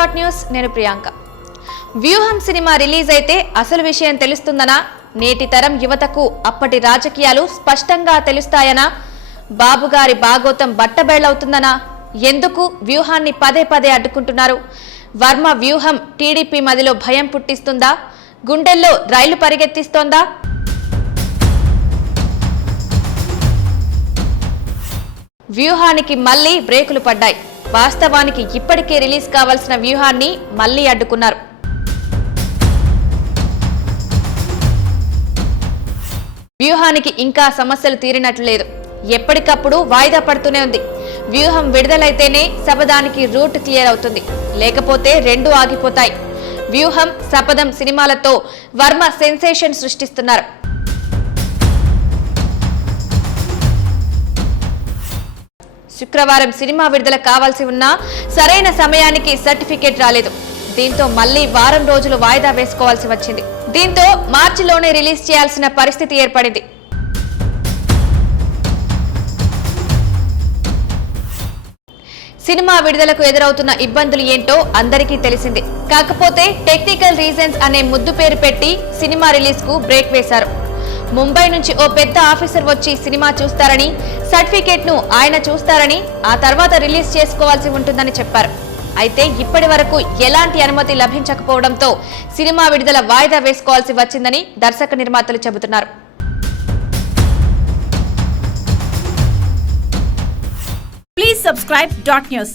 subscribe.news నేను ప్రియాంక. వ్యూహం cinema release అయితే అసలు విషయం తెలుస్తుందనా? నేటి తరం యువతకు అప్పటి రాజకీయాలు స్పష్టంగా తెలుస్తాయనా? బాబు గారి భాగోతం బట్టబయలవుతుందనా? ఎందుకు వ్యూహాన్ని పదే పదే అడ్డుకుంటున్నారు? వర్మ వ్యూహం టీడీపీ మదిలో భయం పుట్టిస్తుందా? గుండెల్లో రైలు పరిగెత్తిస్తోందా? వ్యూహానికి మళ్లీ బ్రేకులు పడ్డాయి. వాస్తవానికి ఇప్పటికే రిలీజ్ కావాల్సిన వ్యూహాన్ని మళ్లీ అడ్డుకున్నారు. వ్యూహానికి ఇంకా సమస్యలు తీరినట్లు లేదు. ఎప్పటికప్పుడు వాయిదా పడుతూనే ఉంది. వ్యూహం విడుదలైతేనే శపథానికి రూట్ క్లియర్ అవుతుంది, లేకపోతే రెండూ ఆగిపోతాయి. వ్యూహం, శపథం సినిమాలతో వర్మ సెన్సేషన్ సృష్టిస్తున్నారు. శుక్రవారం సినిమా విడుదల కావాల్సి ఉన్నా సరైన సమయానికి సర్టిఫికేట్ రాలేదు. దీంతో మళ్లీ వారం రోజులు వాయిదా వేసుకోవాల్సి వచ్చింది. దీంతో మార్చిలోనే రిలీజ్ చేయాల్సిన పరిస్థితి ఏర్పడింది. సినిమా విడుదలకు ఎదురవుతున్న ఇబ్బందులు ఏంటో అందరికీ తెలిసింది. కాకపోతే టెక్నికల్ రీజన్స్ అనే ముద్దు పేరు పెట్టి సినిమా రిలీజ్ కు బ్రేక్ వేశారు. ముంబై నుంచి ఓ పెద్ద ఆఫీసర్ వచ్చి సినిమా చూస్తారని, సర్టిఫికేట్ ను ఆయన చూస్తారని, ఆ తర్వాత రిలీజ్ చేసుకోవాల్సి ఉంటుందని చెప్పారు. అయితే ఇప్పటి వరకు ఎలాంటి అనుమతి లభించకపోవడంతో సినిమా విడుదల వాయిదా వేసుకోవాల్సి వచ్చిందని దర్శక నిర్మాతలు చెబుతున్నారు. Please subscribe .news.